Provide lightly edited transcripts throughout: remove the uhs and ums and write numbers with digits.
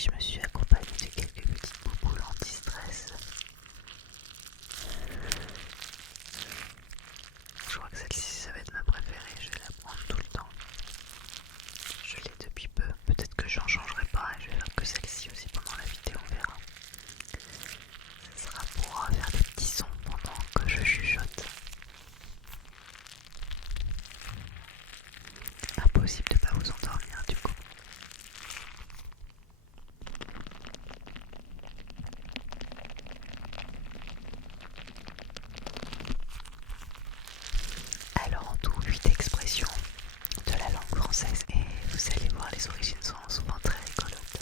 je me suis accompagnée de quelques petites bouboules anti-stress. Je crois que celle-ci, ça va être ma préférée, je vais la prendre tout le temps. Je l'ai depuis peu, peut-être que j'en changerai pas et je vais faire que celle-ci aussi pendant la vidéo, on verra. Ce sera pour faire des petits sons pendant que je chuchote. Impossible de pas vous endormir du coup. Alors en tout, 8 expressions de la langue française et vous allez voir, les origines sont souvent très rigolotes.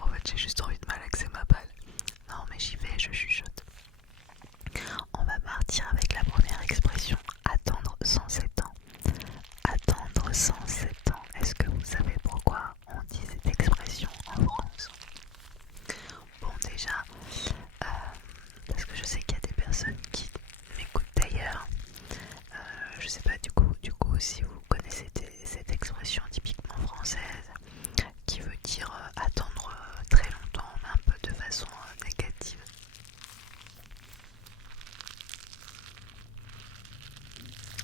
En fait, j'ai juste envie de malaxer ma balle. Non mais j'y vais, je chuchote. On va partir avec la première expression, attendre 107 ans. Attendre 107 ans. Est-ce que vous savez pourquoi on dit cette expression en France? Bon déjà, parce que je sais qu'il y a des personnes qui m'écoutent d'ailleurs. Je sais pas du coup si vous connaissez cette expression typiquement française qui veut dire attendre très longtemps, mais un peu de façon négative.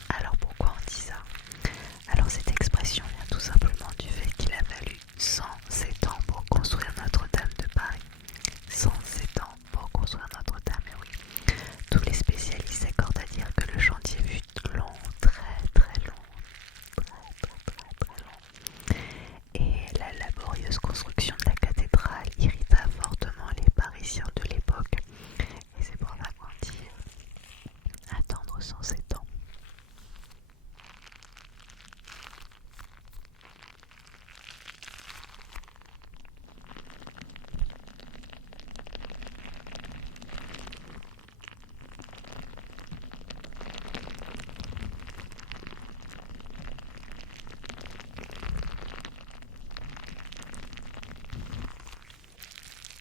Alors pourquoi on dit ça? Alors cette expression vient tout simplement du fait qu'il a fallu 107 ans pour construire Notre-Dame de Paris. 107 ans pour construire Notre-Dame, et oui. Tous les spécialistes s'accordent à dire que le chantier fut long, très long. Et la laborieuse construction de la cathédrale irrita fortement les Parisiens de l'époque. Et c'est pour ça qu'on dit attendre 107 ans.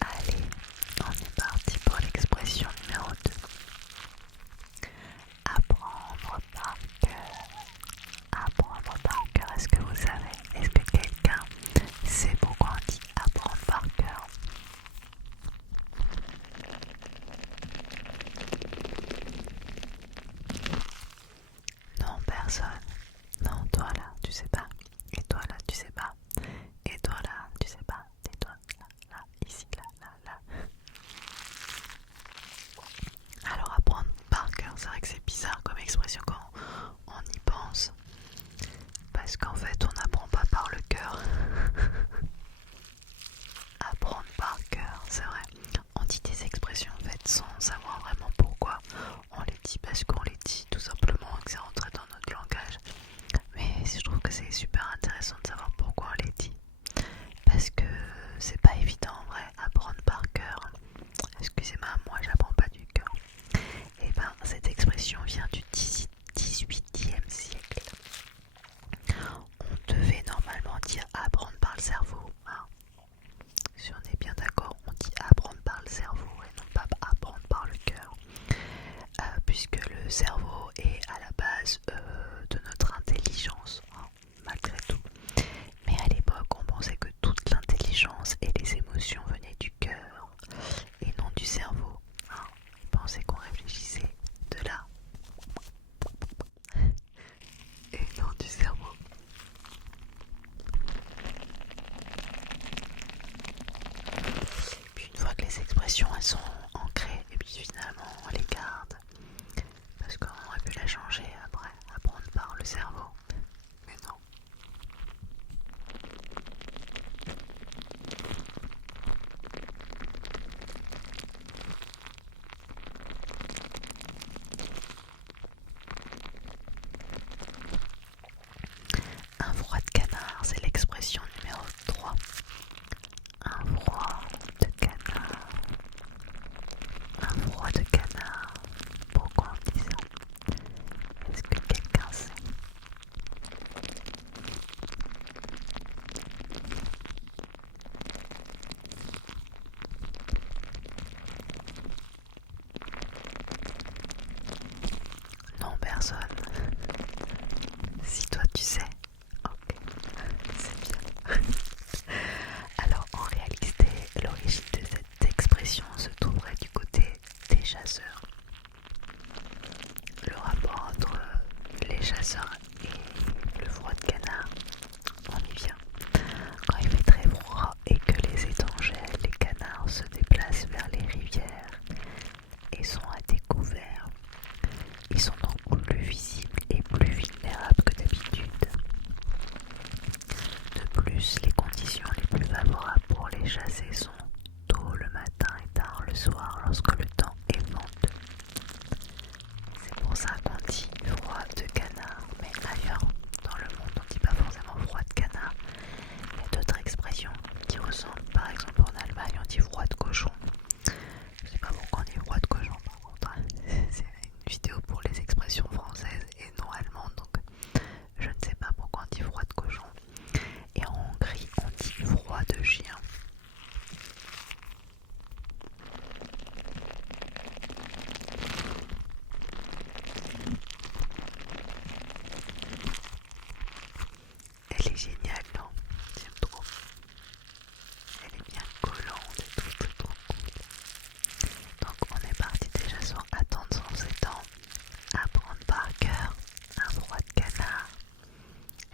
Allez, on est parti pour l'expression numéro 2. Apprendre par cœur. Apprendre par cœur, est-ce que vous savez? Est-ce que quelqu'un sait pourquoi on dit apprendre par cœur? Non, personne. Non, toi là, tu sais pas. Et toi là, tu sais pas. Et toi là, tu sais pas. Et toi là, ici, là. Alors apprendre par cœur, c'est vrai que c'est bizarre comme expression quand on y pense. Parce qu'en fait, on n'apprend pas par le cœur. Apprendre par cœur, c'est vrai. On dit des expressions en fait sans savoir vraiment pourquoi. On les dit parce qu'on les dit tout simplement, que c'est rentré dans notre langage. Mais je trouve que c'est super intéressant de savoir pourquoi on les dit. Parce que c'est pas évident en vrai, apprendre par cœur. Excusez-moi, moi j'apprends pas du cœur. Et ben cette expression vient du 18e siècle. On devait normalement dire apprendre par le cerveau. Hein. Si on est bien d'accord, on dit apprendre par le cerveau et non pas apprendre par le cœur. Puisque le cerveau est à la base de notre intelligence, hein, malgré tout. Mais à l'époque, on pensait que toute l'intelligence et les émotions venaient du cœur et non du cerveau. Hein. Ils pensaient qu'on réfléchissait de là et non du cerveau. Puis une fois que les expressions elles sont ancrées, et puis finalement on les garde parce qu'on aurait pu la changer personne. Si toi tu sais, ok, c'est bien. Alors en réalité, l'origine de cette expression se trouverait du côté des chasseurs. Le rapport entre les chasseurs et le froid de canard, on y vient. Quand il fait très froid et que les étangs gèlent, les canards se déplacent vers les rivières et sont à découvert. Ils sont donc plus visibles et plus vulnérables que d'habitude. De plus, les conditions les plus favorables pour les chasser sont tôt le matin et tard le soir lorsque le temps est venteux. C'est pour ça qu'on dit froid de canard, mais ailleurs dans le monde on dit pas forcément froid de canard. Il y a d'autres expressions qui ressemblent, par exemple en Allemagne on dit froid de cochon. Je sais pas pourquoi on dit froid de cochon par contre, hein. C'est une vidéo pour les expressions françaises et non allemandes, donc je ne sais pas pourquoi on dit froid de cochon. Et en Hongrie on dit froid de chien. Elle est géniale, non? J'aime trop. Elle est bien collante et tout, c'est trop cool. Donc on est parti déjà sur attendre sans s'étendre, apprendre par cœur un froid de canard.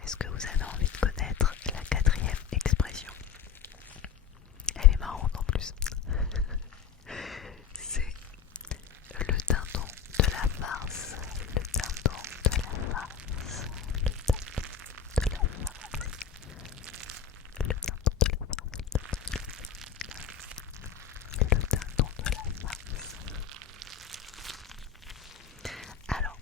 Est-ce que vous avez envie de connaître la quatrième expression? Elle est marrante en plus. C'est le dindon de la farce. Le dindon de la farce. Le dindon de la farce. Le dindon de la farce. Le dindon de la farce. Alors,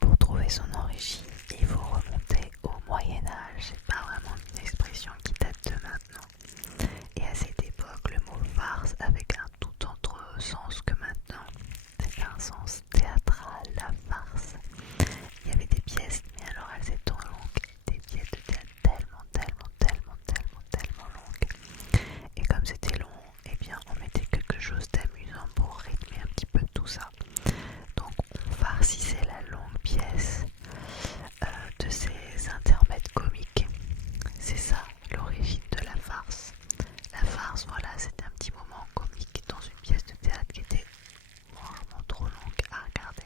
pour trouver son origine, il faut remonter au Moyen-Âge. C'est pas vraiment une expression qui date de maintenant. Et à cette époque, le mot farce avait un tout autre sens que maintenant. C'était un sens théâtral, la farce. Il y avait des pièces, mais alors elles étaient trop longues. Des pièces de théâtre tellement longues. Et comme c'était long, eh bien on mettait quelque chose d'amusant pour rythmer un petit peu tout ça. Donc on farcissait la longue pièce de ces intermèdes comiques. C'est ça l'origine de la farce. La farce, voilà, c'était un petit moment comique dans une pièce de théâtre qui était franchement trop longue à regarder.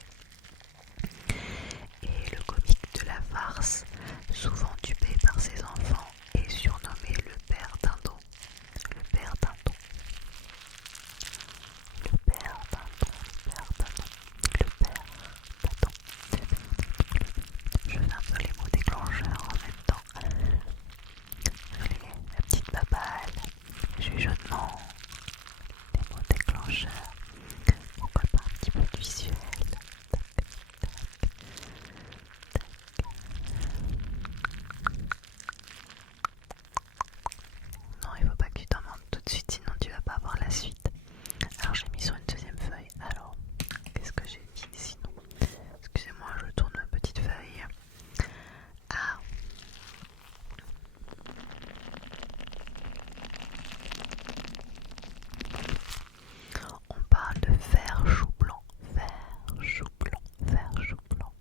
Et le comique de la farce, souvent dupé par ses enfants, est surnommé le père dindon. Le père dindon. Le père dindon. Le père dindon. Le père dindon. Je fais un peu les mots déclencheurs en même temps. La petite babale, chuchotement, les mots déclencheurs. Pourquoi pas un petit peu de visuel. Non, il faut pas que tu t'en montes tout de suite, sinon tu vas pas avoir la suite. Alors j'ai mis sur une deuxième feuille. Alors, qu'est-ce que j'ai mis sinon? Excusez-moi, je tourne ma petite feuille. Ah, on parle de fer chou blanc. Fer chou blanc. Fer chou blanc.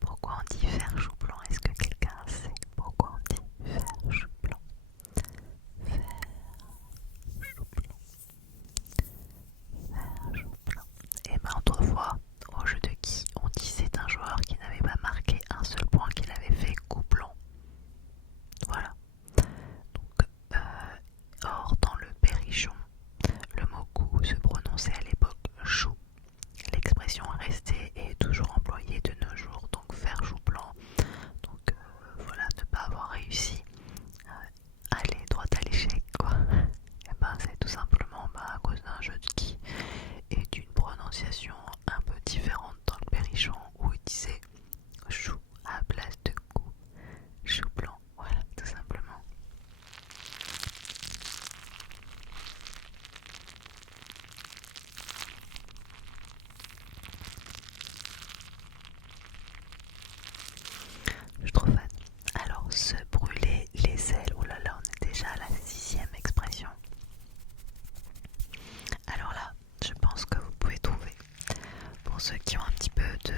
Pourquoi on dit fer chou blanc? Est-ce que quelqu'un sait pourquoi on dit fer chou blanc? Fer chou blanc. Fer chou blanc. Et ben autrefois, au jeu de qui on disait un joueur qui n'avait pas marqué un seul point qu'il avait fait coup blanc. Voilà. Donc, or dans le Berrichon, le mot coup se prononçait à l'époque chou. L'expression est restée et est toujours employée de nos jours, donc faire chou blanc. Donc voilà, ne pas avoir réussi, aller droit à l'échec quoi. Et ben c'est tout simplement à cause d'un jeu de qui et d'une prononciation un peu différente dans le Berrichon où il disait chou à place de coup, chou blanc, voilà tout simplement. Je suis trop fan. Alors, se brûler les ailes. Oh là là, on est déjà à la 6e expression. Alors là, je pense que vous pouvez trouver. Pour ceux qui ont un petit peu de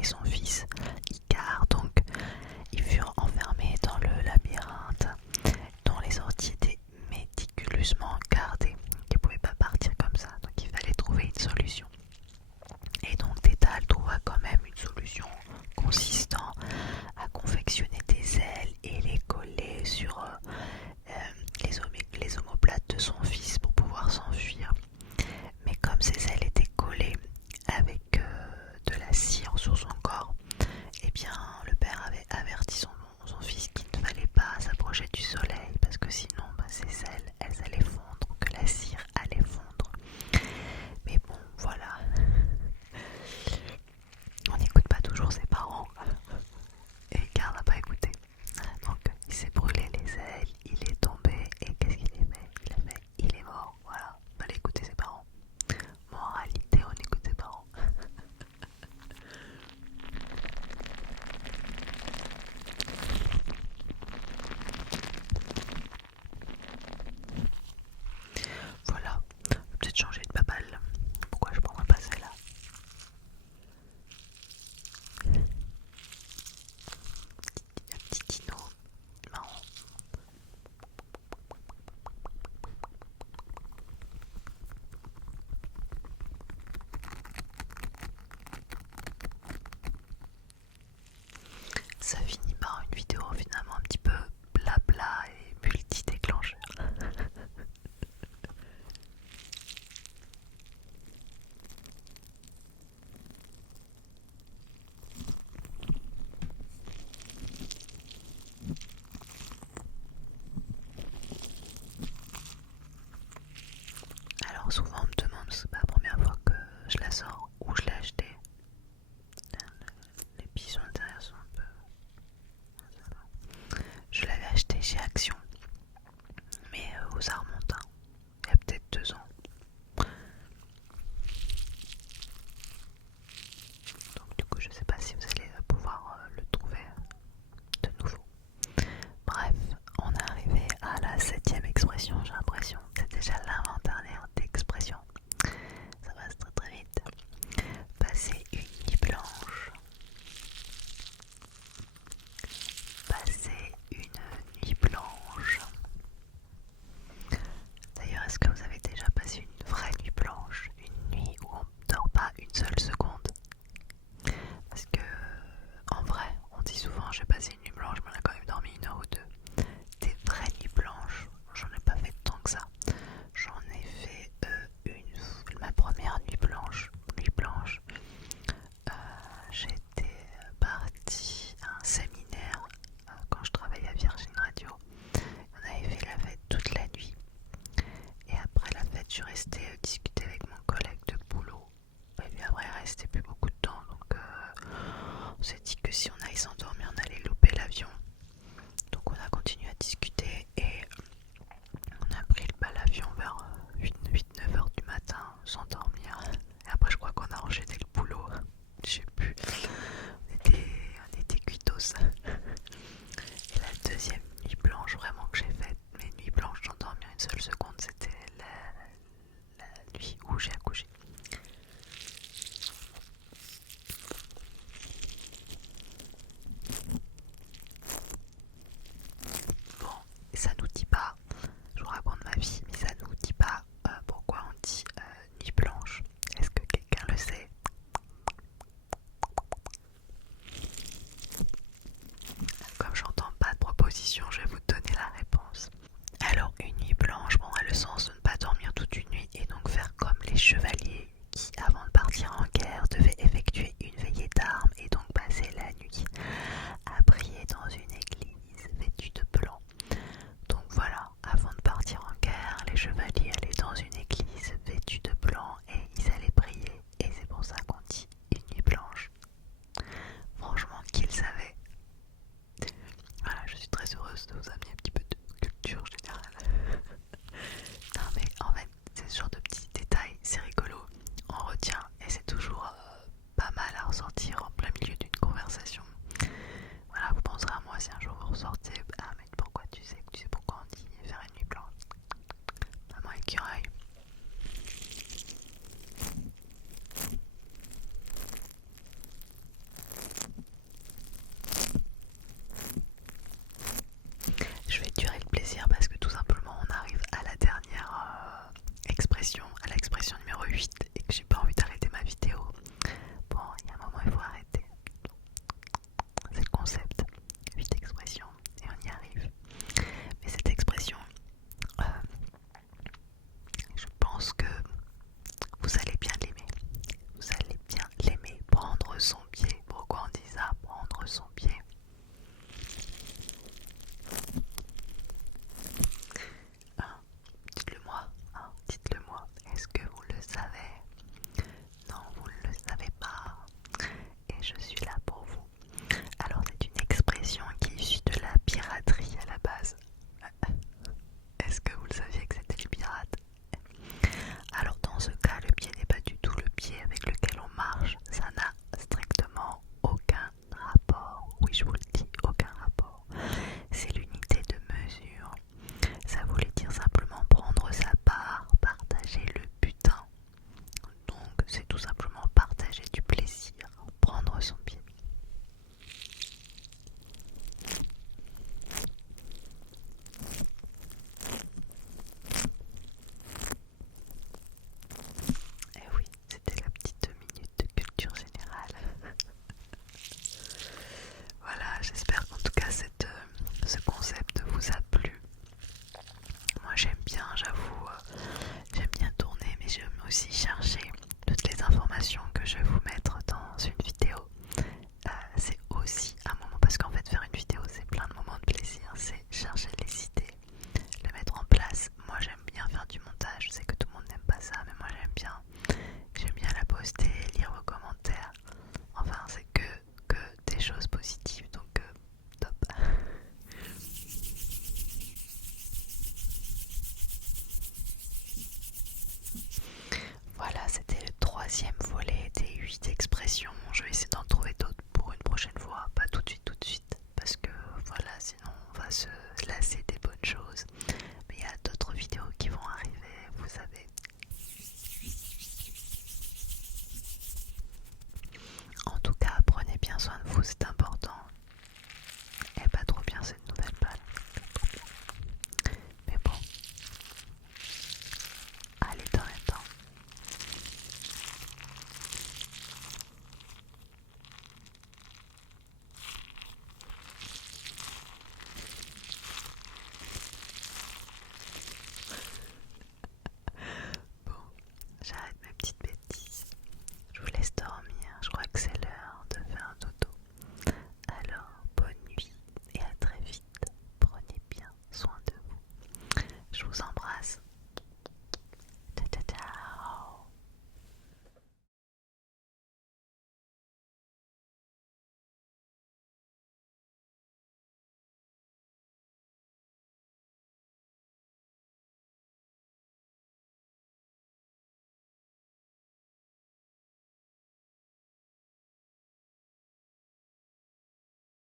et son fils Icare. Donc ils furent enfermés dans le labyrinthe dont les sorties étaient méticuleusement gardées. Ils ne pouvaient pas partir comme ça, donc il fallait trouver une solution. Et donc Dédale trouva quand même une solution consistant à confectionner des ailes et les coller sur les omoplates de son fils pour pouvoir s'enfuir. Mais comme ces ailes étaient collées avec de la cire sur son corps, eh bien le père avait averti son fils qu'il ne fallait pas s'approcher du soleil parce que sinon ses ailes elles allaient fondre, que la cire allait fondre. Mais bon voilà, on n'écoute pas toujours ses parents et Icare n'a pas écouté. Donc il s'est brûlé les ailes, il est tombé et qu'est-ce qu'il a fait? Il est mort, voilà, fallait écouter ses parents. Moralité, on écoute ses parents. Voilà, je vais peut-être changer de babale. Pourquoi je prendrais pas celle-là? Un petit dino marrant. Ça finit par une vidéo finalement un petit peu blabla et multi-déclencheur. Alors souvent on me demande, c'est pas la première fois que je la sors, où je l'ai acheté. Les bisons derrière sont un peu... Je l'avais acheté chez Action, mais aux Armentins, il y a peut-être 2 ans. Donc du coup je sais pas si vous allez pouvoir le trouver de nouveau. Bref, on est arrivé à la 7e expression, j'ai l'impression. C'est déjà l'avant-dernière d'expression. Ça passe très très vite. Passer une nuit blanche. Passer une nuit blanche. D'ailleurs, est-ce que vous avez déjà passé une vraie nuit blanche? Une nuit où on ne dort pas une seule seconde? Parce que, en vrai, on dit souvent j'ai passé une nuit blanche, mais on a quand même dormi 1 heure ou 2. Des vraies nuits blanches, j'en ai pas fait tant que ça. J'en ai fait ma première nuit blanche. J'étais partie à un séminaire quand je travaillais à Virgin Radio. On avait fait la fête toute la nuit. Et après la fête, je suis restée discuter avec mon collègue de boulot. Et puis après, il restait plus beaucoup de temps. Donc on s'est dit